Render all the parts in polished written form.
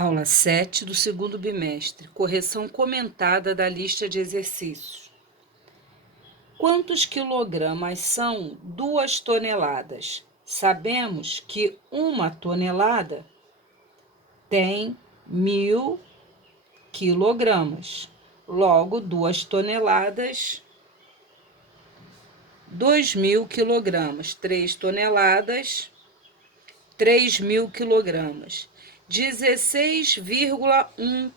Aula 7 do segundo bimestre. Correção comentada da lista de exercícios. Quantos quilogramas são 2 toneladas? Sabemos que 1 tonelada tem 1.000 quilogramas. Logo, 2 toneladas, 2.000 quilogramas. 3 toneladas, 3.000 quilogramas. 16,1.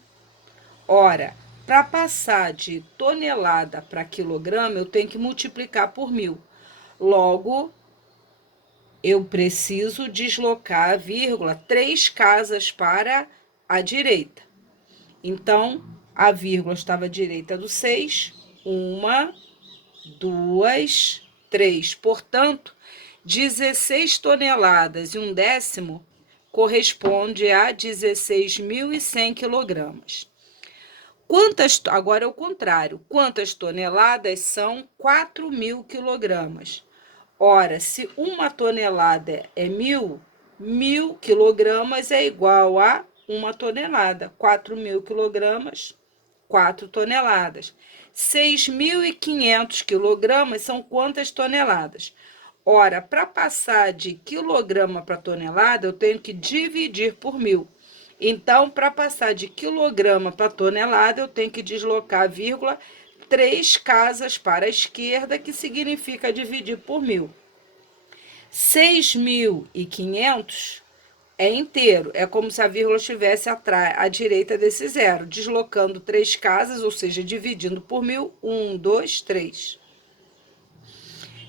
Ora, para passar de tonelada para quilograma, eu tenho que multiplicar por 1.000. Logo, eu preciso deslocar a vírgula 3 casas para a direita. Então, a vírgula estava à direita do 6. 1, 2, 3. Portanto, 16 toneladas e 1/10 corresponde a 16.100 quilogramas. Agora é o contrário. Quantas toneladas são 4.000 quilogramas? Ora, se 1 tonelada é 1.000 quilogramas é igual a 1 tonelada. 4.000 quilogramas, 4 toneladas. 6.500 quilogramas são quantas toneladas? Ora, para passar de quilograma para tonelada, eu tenho que dividir por 1.000. Então, para passar de quilograma para tonelada, eu tenho que deslocar a vírgula 3 casas para a esquerda, que significa dividir por 1.000. 6.500 é inteiro, é como se a vírgula estivesse à direita desse zero, deslocando 3 casas, ou seja, dividindo por 1.000, 1, 2, 3.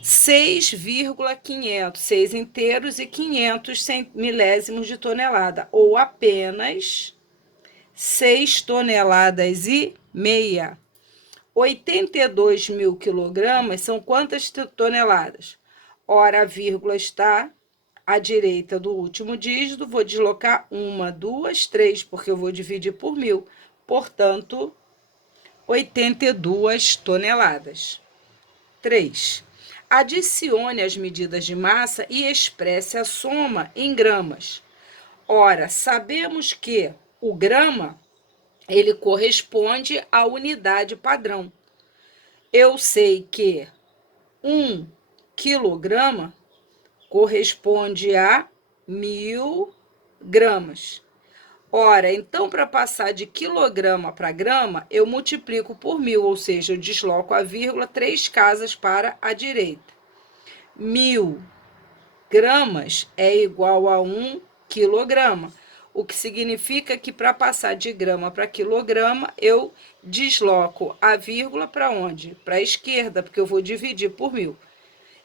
6,500, 6 inteiros e 500 milésimos de tonelada, ou apenas 6 toneladas e meia. 82.000 quilogramas são quantas toneladas? Ora, a vírgula está à direita do último dígito, vou deslocar 1, 2, 3, porque eu vou dividir por 1.000. Portanto, 82 toneladas. 3. Adicione as medidas de massa e expresse a soma em gramas. Ora, sabemos que o grama, ele corresponde à unidade padrão. Eu sei que 1 quilograma corresponde a 1.000 gramas. Ora, então, para passar de quilograma para grama, eu multiplico por 1.000, ou seja, eu desloco a vírgula 3 casas para a direita. 1.000 gramas é igual a 1 quilograma, o que significa que para passar de grama para quilograma, eu desloco a vírgula para onde? Para a esquerda, porque eu vou dividir por 1.000.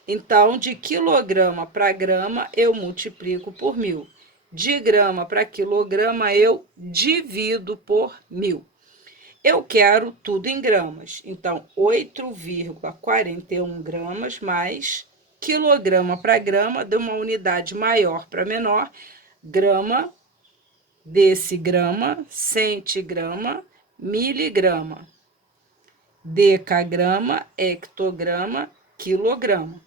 Então, de quilograma para grama, eu multiplico por 1.000. De grama para quilograma, eu divido por 1.000. Eu quero tudo em gramas. Então, 8,41 gramas mais quilograma para grama, de uma unidade maior para menor, grama, decigrama, centigrama, miligrama, decagrama, hectograma, quilograma.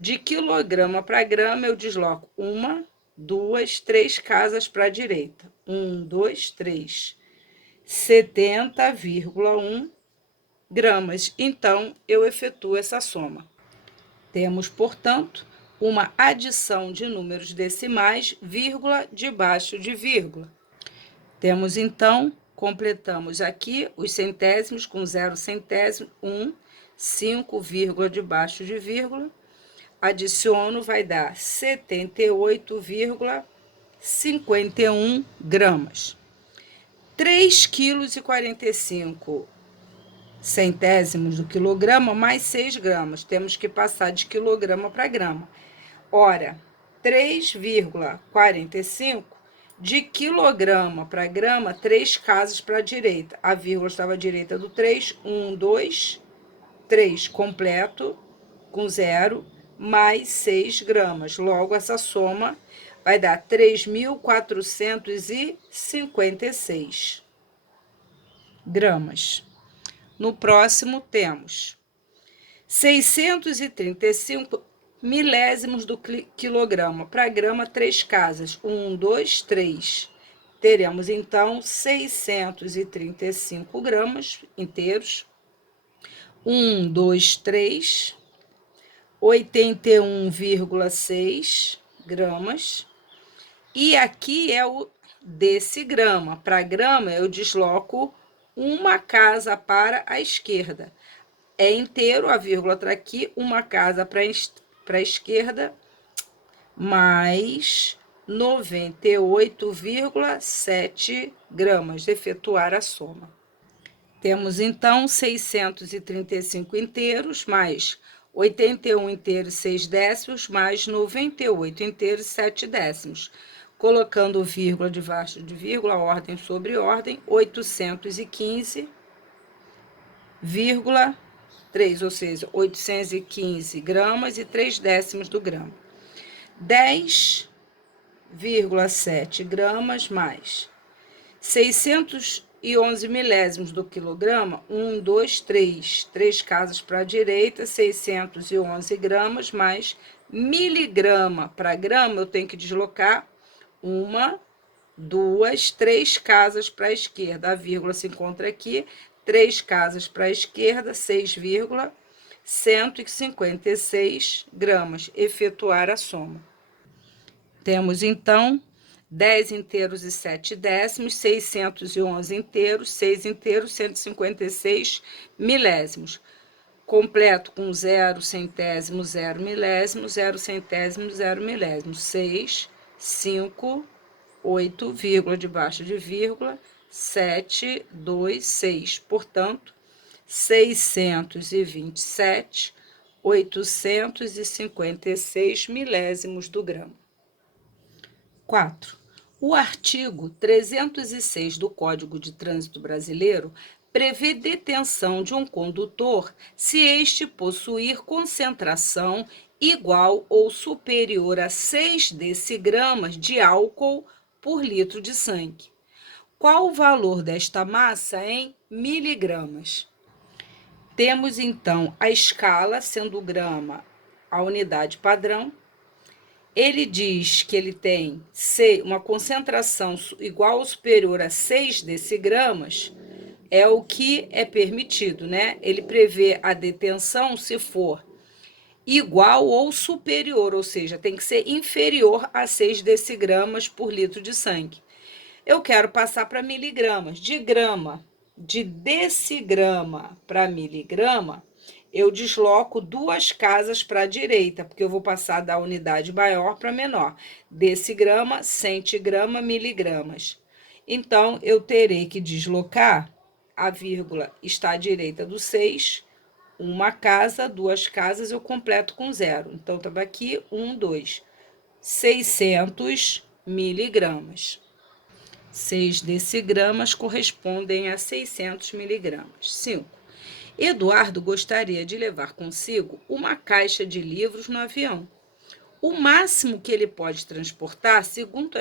De quilograma para grama, eu desloco 1, 2, 3 casas para a direita. 1, 2, 3. 70,1 gramas. Então, eu efetuo essa soma. Temos, portanto, uma adição de números decimais, vírgula debaixo de vírgula. Temos, então, completamos aqui os centésimos com 0 centésimo, 1, 5, vírgula debaixo de vírgula. Adiciono, vai dar 78,51 gramas. 3,45 kg centésimos do quilograma mais 6 gramas. Temos que passar de quilograma para grama. Ora, 3,45 de quilograma para grama, 3 casas para a direita. A vírgula estava à direita do 3, 1, 2, 3 completo, com 0, mais 6 gramas. Logo, essa soma vai dar 3.456 gramas. No próximo, temos 635 milésimos do quilograma. Para grama, 3 casas. 1, 2, 3. Teremos, então, 635 gramas inteiros. 1, 2, 3, 81,6 gramas. E aqui é o decigrama. Para grama, eu desloco uma casa para a esquerda. É inteiro, a vírgula está aqui, uma casa para a esquerda, mais 98,7 gramas. Efetuar a soma. Temos, então, 635 inteiros, mais 81 inteiros e 6 décimos, mais 98 inteiros e 7 décimos. Colocando vírgula debaixo de vírgula, ordem sobre ordem, 815,3, ou seja, 815 gramas e 3 décimos do grama. 10,7 gramas mais 611 milésimos do quilograma, 1, 2, 3. 3 casas para a direita, 611 gramas mais miligrama. Para grama, eu tenho que deslocar 1, 2, 3 casas para a esquerda. A vírgula se encontra aqui. 3 casas para a esquerda, 6,156 gramas. Efetuar a soma. Temos, então, 10 inteiros e 7 décimos, 611 inteiros, 6 inteiros, 156 milésimos. Completo com 0 centésimo, 0 milésimo, 0 centésimo, 0 milésimo. 6, 5, 8, vírgula debaixo de vírgula, 7, 2, 6. Portanto, 627,856 milésimos do grama. 4. O artigo 306 do Código de Trânsito Brasileiro prevê detenção de um condutor se este possuir concentração igual ou superior a 6 decigramas de álcool por litro de sangue. Qual o valor desta massa em miligramas? Temos, então, a escala, sendo o grama a unidade padrão. Ele diz que ele tem uma concentração igual ou superior a 6 decigramas, é o que é permitido, né? Ele prevê a detenção se for igual ou superior, ou seja, tem que ser inferior a 6 decigramas por litro de sangue. Eu quero passar para miligramas. De decigrama para miligrama, eu desloco 2 casas para a direita, porque eu vou passar da unidade maior para menor. Decigrama, centigrama, miligramas. Então, eu terei que deslocar, a vírgula está à direita do 6, uma casa, 2 casas, eu completo com 0. Então, estava aqui, 1, 2. 600 miligramas. 6 decigramas correspondem a 600 miligramas. 5. Eduardo gostaria de levar consigo uma caixa de livros no avião. O máximo que ele pode transportar, segundo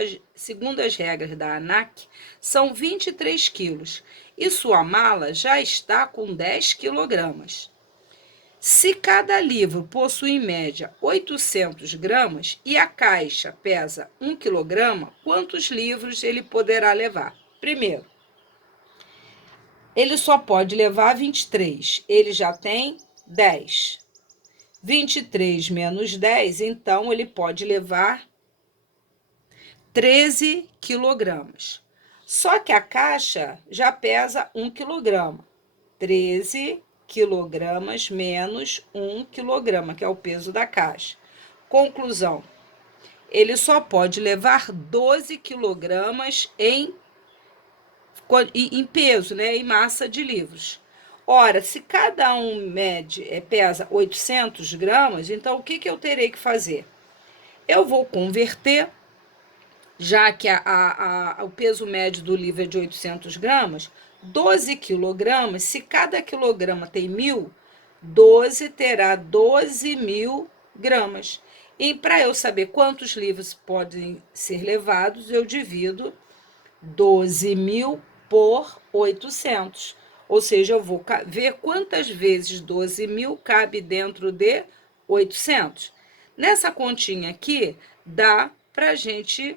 as regras da ANAC, são 23 quilos, e sua mala já está com 10 quilogramas. Se cada livro possui em média 800 gramas e a caixa pesa 1 quilograma, quantos livros ele poderá levar? Primeiro, ele só pode levar 23, ele já tem 10. 23 menos 10, então ele pode levar 13 quilogramas. Só que a caixa já pesa 1 quilograma. 13 quilogramas menos 1 quilograma, que é o peso da caixa. Conclusão, ele só pode levar 12 quilogramas em peso, né, em massa de livros. Ora, se cada um pesa 800 gramas, então o que eu terei que fazer? Eu vou converter, já que o peso médio do livro é de 800 gramas, 12 quilogramas, se cada quilograma tem 1.000, 12 terá 12.000 gramas. E para eu saber quantos livros podem ser levados, eu divido 12.000 por 800. Ou seja, eu vou ver quantas vezes 12.000 cabe dentro de 800. Nessa continha aqui, dá para a gente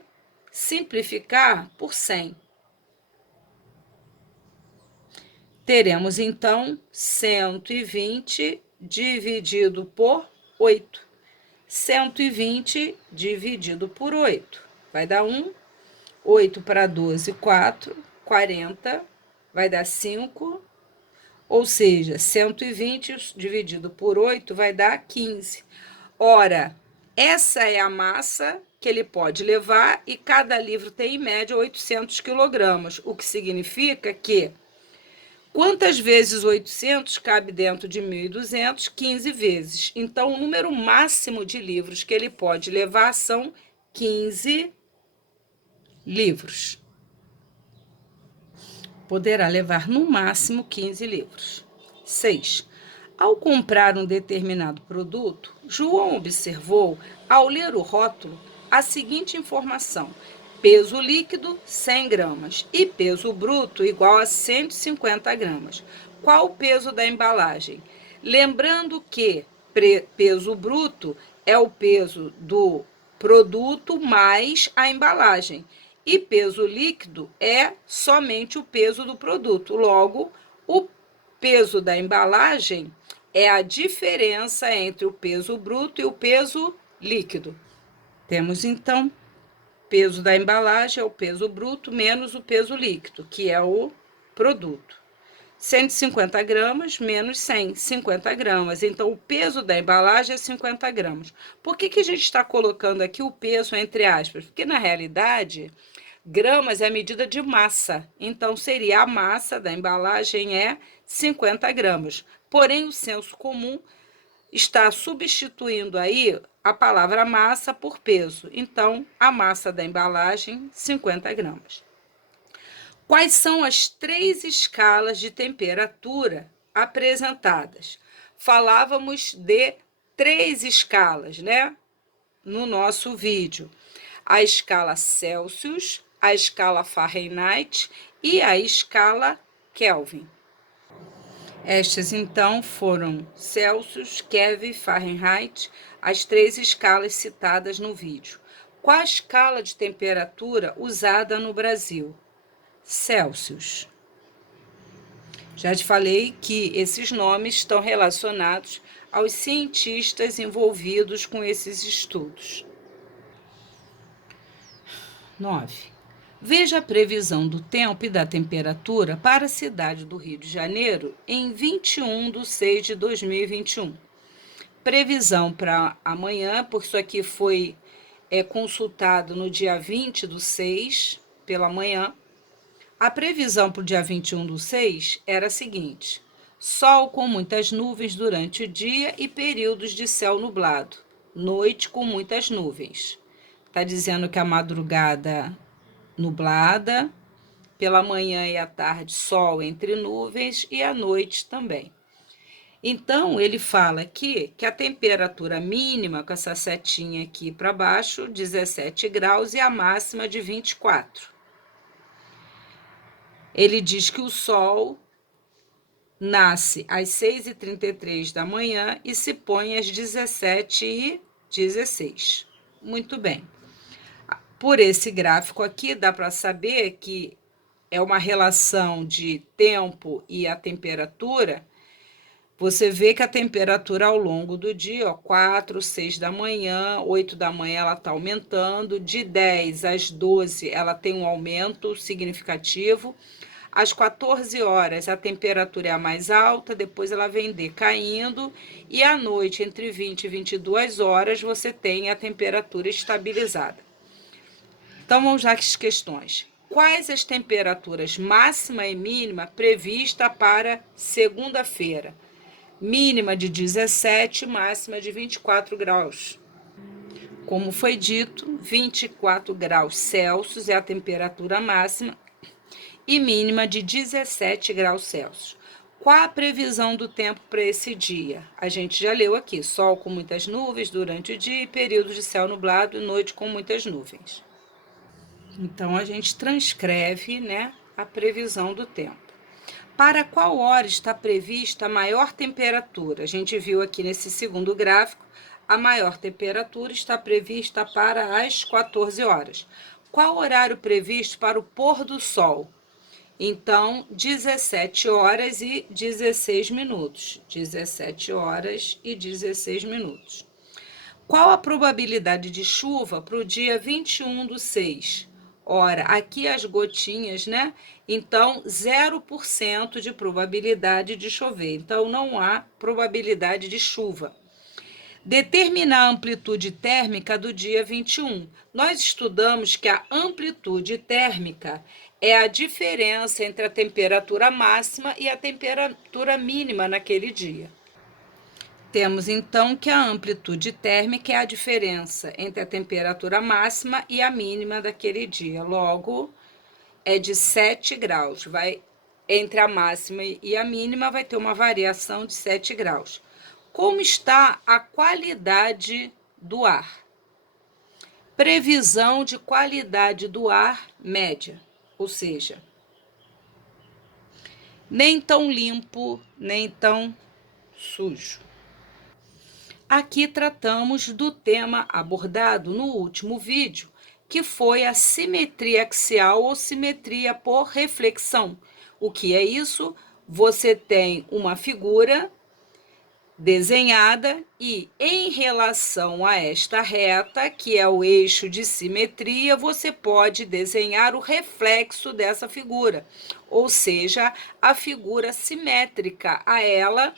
simplificar por 100. Teremos, então, 120 dividido por 8. 120 dividido por 8. Vai dar 1. 8 para 12, 4. 40. Vai dar 5. Ou seja, 120 dividido por 8 vai dar 15. Ora, essa é a massa que ele pode levar e cada livro tem, em média, 800 quilogramas, o que significa que quantas vezes 800 cabe dentro de 1.200? 15 vezes. Então, o número máximo de livros que ele pode levar são 15 livros. Poderá levar no máximo 15 livros. 6. Ao comprar um determinado produto, João observou, ao ler o rótulo, a seguinte informação: peso líquido, 100 gramas, e peso bruto igual a 150 gramas. Qual o peso da embalagem? Lembrando que peso bruto é o peso do produto mais a embalagem, e peso líquido é somente o peso do produto. Logo, o peso da embalagem é a diferença entre o peso bruto e o peso líquido. Temos, então, peso da embalagem é o peso bruto menos o peso líquido, que é o produto. 150 gramas menos 100, 50 gramas. Então, o peso da embalagem é 50 gramas. Por que a gente está colocando aqui o peso entre aspas? Porque, na realidade, gramas é a medida de massa. Então, seria a massa da embalagem é 50 gramas. Porém, o senso comum está substituindo aí a palavra massa por peso. Então, a massa da embalagem, 50 gramas. Quais são as 3 escalas de temperatura apresentadas? Falávamos de 3 escalas, né? No nosso vídeo. A escala Celsius, a escala Fahrenheit e a escala Kelvin. Estas, então, foram Celsius, Kelvin, Fahrenheit, as 3 escalas citadas no vídeo. Qual a escala de temperatura usada no Brasil? Celsius. Já te falei que esses nomes estão relacionados aos cientistas envolvidos com esses estudos. 9. Veja a previsão do tempo e da temperatura para a cidade do Rio de Janeiro em 21/6/2021. Previsão para amanhã, porque isso aqui foi consultado no dia 20/6, pela manhã. A previsão para o dia 21/6 era a seguinte: sol com muitas nuvens durante o dia e períodos de céu nublado, noite com muitas nuvens. Está dizendo que a madrugada nublada, pela manhã e à tarde sol entre nuvens e à noite também. Então, ele fala aqui que a temperatura mínima, com essa setinha aqui para baixo, 17 graus, e a máxima de 24. Ele diz que o sol nasce às 6h33 da manhã e se põe às 17h16. Muito bem. Por esse gráfico aqui, dá para saber que é uma relação de tempo e a temperatura. Você vê que a temperatura ao longo do dia, 4, 6 da manhã, 8 da manhã ela está aumentando, de 10 às 12 ela tem um aumento significativo. Às 14 horas a temperatura é a mais alta, depois ela vem decaindo, e à noite, entre 20 e 22 horas, você tem a temperatura estabilizada. Então, vamos às questões. Quais as temperaturas máxima e mínima prevista para segunda-feira? Mínima de 17, máxima de 24 graus. Como foi dito, 24 graus Celsius é a temperatura máxima e mínima de 17 graus Celsius. Qual a previsão do tempo para esse dia? A gente já leu aqui: sol com muitas nuvens durante o dia e períodos de céu nublado e noite com muitas nuvens. Então, a gente transcreve, né, a previsão do tempo. Para qual hora está prevista a maior temperatura? A gente viu aqui nesse segundo gráfico, a maior temperatura está prevista para as 14 horas. Qual o horário previsto para o pôr do sol? Então, 17 horas e 16 minutos. 17 horas e 16 minutos. Qual a probabilidade de chuva para o dia 21/6? Ora, aqui as gotinhas, né? Então, 0% de probabilidade de chover. Então, não há probabilidade de chuva. Determinar a amplitude térmica do dia 21. Nós estudamos que a amplitude térmica é a diferença entre a temperatura máxima e a temperatura mínima naquele dia. Temos então que a amplitude térmica é a diferença entre a temperatura máxima e a mínima daquele dia. Logo, é de 7 graus. Entre a máxima e a mínima vai ter uma variação de 7 graus. Como está a qualidade do ar? Previsão de qualidade do ar média, ou seja, nem tão limpo, nem tão sujo. Aqui tratamos do tema abordado no último vídeo, que foi a simetria axial ou simetria por reflexão. O que é isso? Você tem uma figura desenhada e, em relação a esta reta, que é o eixo de simetria, você pode desenhar o reflexo dessa figura, ou seja, a figura simétrica a ela,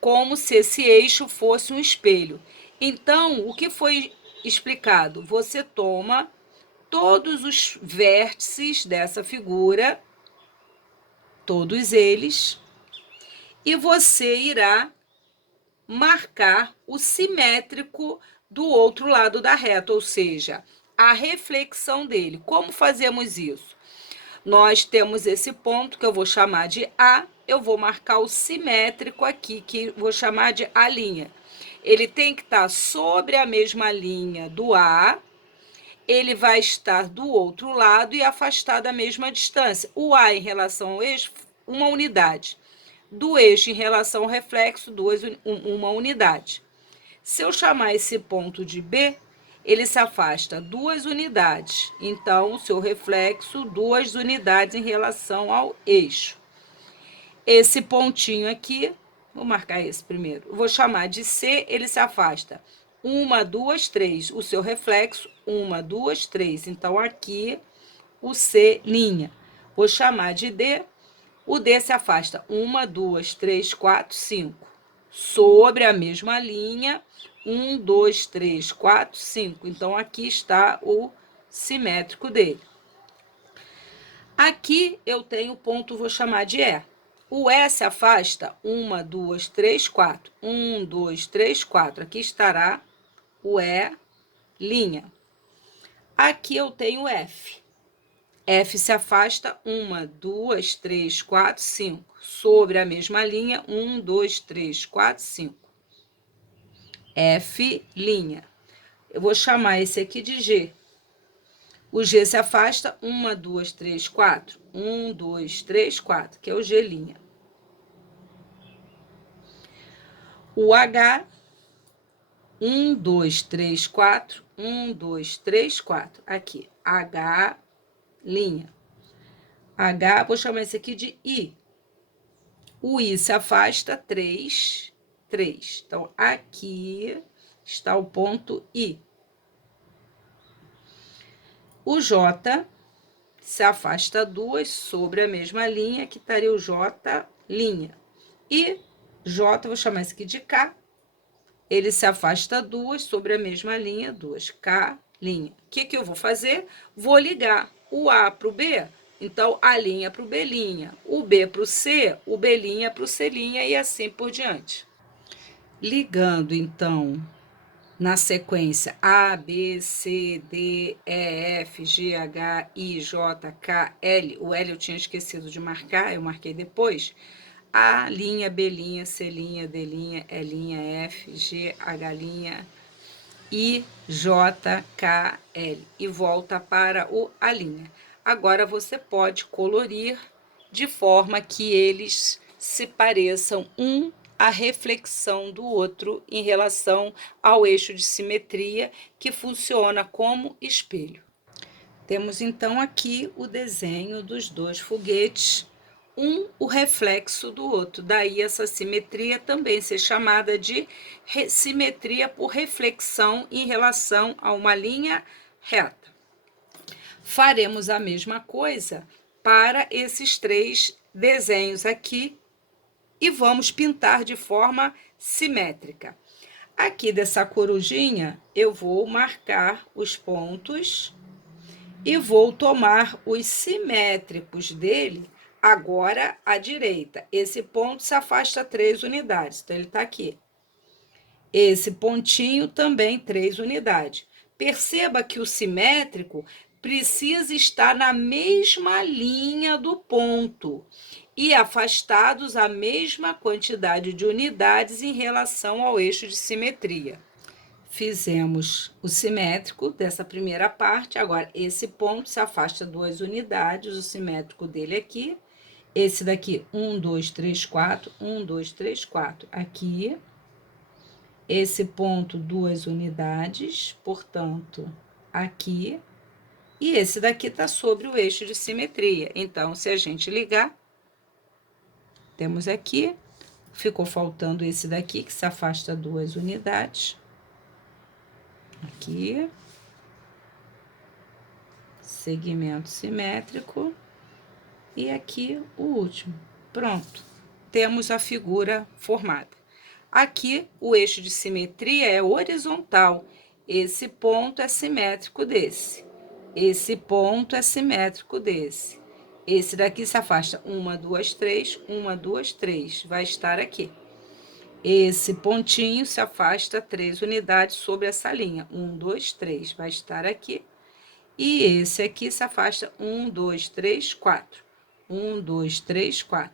como se esse eixo fosse um espelho. Então, o que foi explicado? Você toma todos os vértices dessa figura, todos eles, e você irá marcar o simétrico do outro lado da reta, ou seja, a reflexão dele. Como fazemos isso? Nós temos esse ponto que eu vou chamar de A, eu vou marcar o simétrico aqui, que vou chamar de A'. Ele tem que estar sobre a mesma linha do A, ele vai estar do outro lado e afastado a mesma distância. O A em relação ao eixo, uma unidade. Do eixo em relação ao reflexo, uma unidade. Se eu chamar esse ponto de B, ele se afasta 2 unidades. Então, o seu reflexo, 2 unidades em relação ao eixo. Esse pontinho aqui, vou marcar esse primeiro, vou chamar de C, ele se afasta 1, 2, 3. O seu reflexo, 1, 2, 3. Então, aqui, o C'. Vou chamar de D. O D se afasta 1, 2, 3, 4, 5. Sobre a mesma linha, 1, 2, 3, 4, 5. Então, aqui está o simétrico dele. Aqui eu tenho o ponto, vou chamar de E. O E se afasta 1, 2, 3, 4. 1, 2, 3, 4. Aqui estará o E'. Aqui eu tenho o F. F se afasta 1, 2, 3, 4, 5. Sobre a mesma linha, 1, 2, 3, 4, 5. F'. Eu vou chamar esse aqui de G. O G se afasta 1, 2, 3, 4. 1, 2, 3, 4, que é o G'. O H, 1, 2, 3, 4. 1, 2, 3, 4. Aqui, H'. H, vou chamar esse aqui de I. O I se afasta 3, 3. Então, aqui está o ponto I. O J se afasta 2 sobre a mesma linha, que estaria o J'. E J, vou chamar esse aqui de K. Ele se afasta 2 sobre a mesma linha, 2K'. O que eu vou fazer? Vou ligar o A para o B. Então, A' para o B', o B para o C, o B' para o C' e assim por diante. Ligando, então, na sequência A, B, C, D, E, F, G, H, I, J, K, L. O L eu tinha esquecido de marcar, eu marquei depois. A', B', C', D', E', F, G, H', I, J, K, L. E volta para o A'. Agora, você pode colorir de forma que eles se pareçam a reflexão do outro em relação ao eixo de simetria, que funciona como espelho. Temos então aqui o desenho dos dois foguetes, o reflexo do outro. Daí essa simetria também ser chamada de simetria por reflexão em relação a uma linha reta. Faremos a mesma coisa para esses três desenhos aqui e vamos pintar de forma simétrica. Aqui dessa corujinha, eu vou marcar os pontos e vou tomar os simétricos dele agora à direita. Esse ponto se afasta 3 unidades, então ele está aqui. Esse pontinho também 3 unidades. Perceba que o simétrico precisa estar na mesma linha do ponto e afastados a mesma quantidade de unidades em relação ao eixo de simetria. Fizemos o simétrico dessa primeira parte, agora esse ponto se afasta 2 unidades, o simétrico dele aqui. Esse daqui, 1, 2, 3, 4, 1, 2, 3, 4, aqui. Esse ponto, 2 unidades, portanto, aqui. E esse daqui está sobre o eixo de simetria. Então, se a gente ligar, temos aqui, ficou faltando esse daqui, que se afasta 2 unidades. Aqui. Segmento simétrico. E aqui o último. Pronto. Temos a figura formada. Aqui, o eixo de simetria é horizontal. Esse ponto é simétrico desse. Esse ponto é simétrico desse. Esse daqui se afasta 1, 2, 3, 1, 2, 3. Vai estar aqui. Esse pontinho se afasta 3 unidades sobre essa linha. 1, 2, 3. Vai estar aqui. E esse aqui se afasta 1, 2, 3, 4. 1, 2, 3, 4.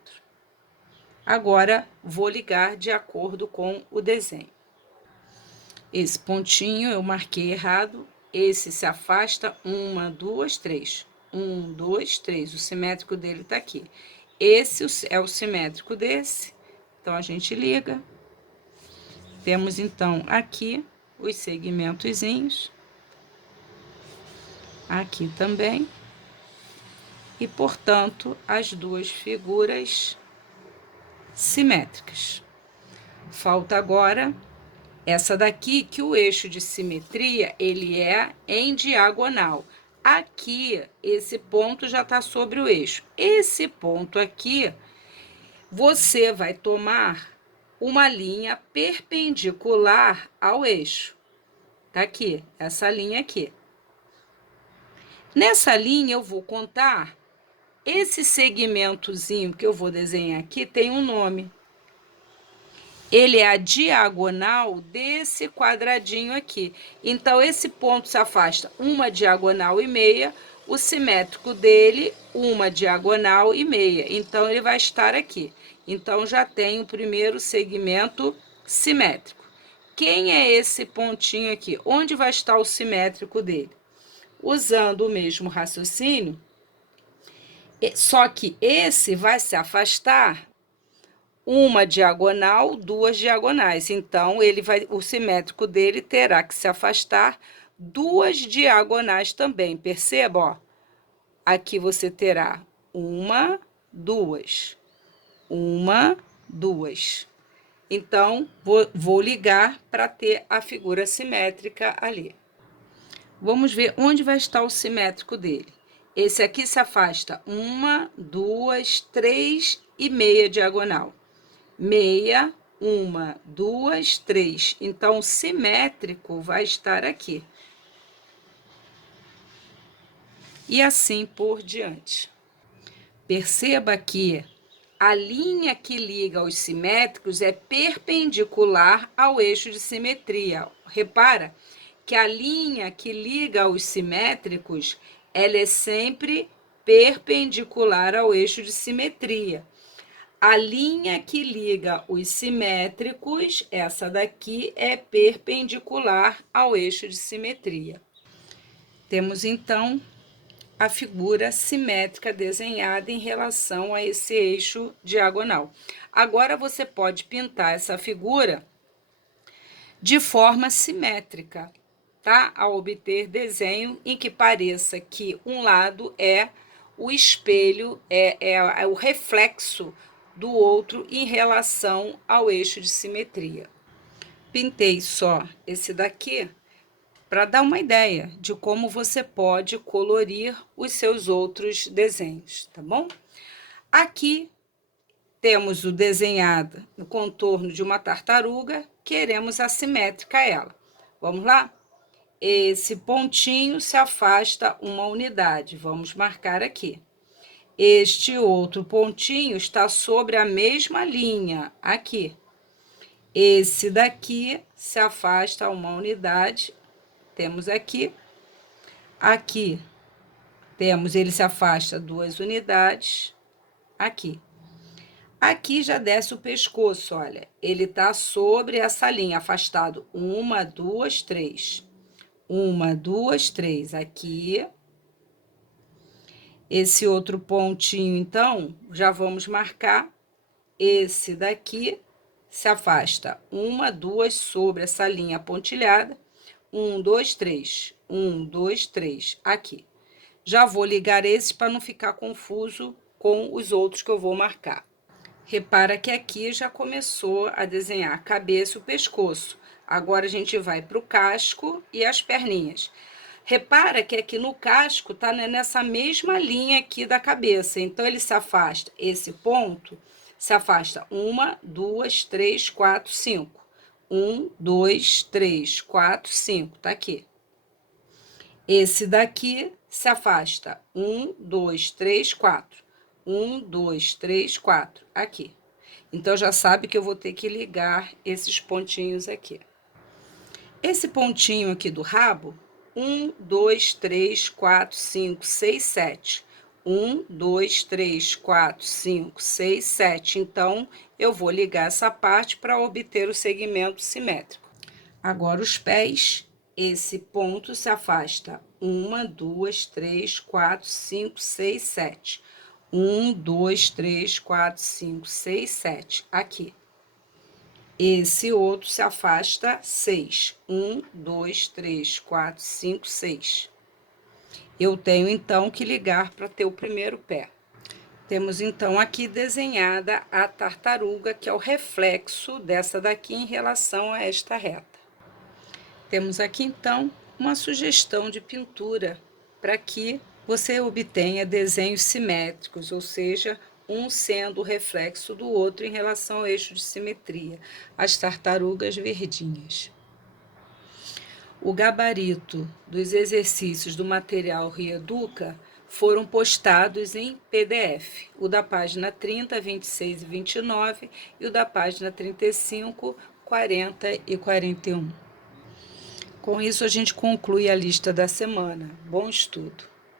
Agora, vou ligar de acordo com o desenho. Esse pontinho eu marquei errado. Esse se afasta 1, 2, 3. 1, 2, 3. O simétrico dele tá aqui. Esse é o simétrico desse. Então, a gente liga. Temos, então, aqui os segmentozinhos. Aqui também. E, portanto, as duas figuras simétricas. Falta agora essa daqui, que o eixo de simetria, ele é em diagonal. Aqui, esse ponto já está sobre o eixo. Esse ponto aqui, você vai tomar uma linha perpendicular ao eixo. Tá aqui, essa linha aqui. Nessa linha, eu vou contar. Esse segmentozinho que eu vou desenhar aqui tem um nome. Ele é a diagonal desse quadradinho aqui. Então, esse ponto se afasta 1 diagonal e meia, o simétrico dele, 1 diagonal e meia. Então, ele vai estar aqui. Então, já tem o primeiro segmento simétrico. Quem é esse pontinho aqui? Onde vai estar o simétrico dele? Usando o mesmo raciocínio, só que esse vai se afastar 1 diagonal, 2 diagonais. Então, o simétrico dele terá que se afastar 2 diagonais também. Perceba, ó. Aqui você terá 1, 2. 1, 2. Então, vou ligar para ter a figura simétrica ali. Vamos ver onde vai estar o simétrico dele. Esse aqui se afasta 1, 2, 3 e meia diagonal. Meia, 1, 2, 3. Então, o simétrico vai estar aqui. E assim por diante. Perceba que a linha que liga os simétricos é perpendicular ao eixo de simetria. Repara que a linha que liga os simétricos, ela é sempre perpendicular ao eixo de simetria. A linha que liga os simétricos, essa daqui, é perpendicular ao eixo de simetria. Temos, então, a figura simétrica desenhada em relação a esse eixo diagonal. Agora, você pode pintar essa figura de forma simétrica. tá? A obter desenho em que pareça que um lado é o espelho, é o reflexo do outro em relação ao eixo de simetria. Pintei só esse daqui para dar uma ideia de como você pode colorir os seus outros desenhos, tá bom? Aqui temos o desenhado no contorno de uma tartaruga, queremos assimétrica ela. Vamos lá? Esse pontinho se afasta uma unidade, vamos marcar aqui. Este outro pontinho está sobre a mesma linha, aqui. Esse daqui se afasta uma unidade, temos aqui. Aqui temos, ele se afasta 2 unidades, aqui. Aqui já desce o pescoço, olha, ele tá sobre essa linha, afastado 1, 2, 3. 1, 2, 3, aqui. Esse outro pontinho, então, já vamos marcar. Esse daqui se afasta 1, 2 sobre essa linha pontilhada. 1, 2, 3. 1, 2, 3, aqui. Já vou ligar esse para não ficar confuso com os outros que eu vou marcar. Repara que aqui já começou a desenhar a cabeça e o pescoço. Agora a gente vai para o casco e as perninhas. Repara que aqui no casco tá nessa mesma linha aqui da cabeça. Então, ele se afasta, esse ponto se afasta 1, 2, 3, 4, 5. 1, 2, 3, 4, 5, tá aqui. Esse daqui se afasta 1, 2, 3, 4. 1, 2, 3, 4, aqui. Então, já sabe que eu vou ter que ligar esses pontinhos aqui. Esse pontinho aqui do rabo, 1, 2, 3, 4, 5, 6, 7. 1, 2, 3, 4, 5, 6, 7. Então, eu vou ligar essa parte para obter o segmento simétrico. Agora, os pés, esse ponto se afasta 1, 2, 3, 4, 5, 6, 7. 1, 2, 3, 4, 5, 6, 7. Aqui. Esse outro se afasta 6. 1, 2, 3, 4, 5, 6. Eu tenho, então, que ligar para ter o primeiro pé. Temos, então, aqui desenhada a tartaruga, que é o reflexo dessa daqui em relação a esta reta. Temos aqui, então, uma sugestão de pintura para que você obtenha desenhos simétricos, ou seja, um sendo o reflexo do outro em relação ao eixo de simetria, as tartarugas verdinhas. O gabarito dos exercícios do material Reeduca foram postados em PDF, o da página 30, 26 e 29 e o da página 35, 40 e 41. Com isso, a gente conclui a lista da semana. Bom estudo!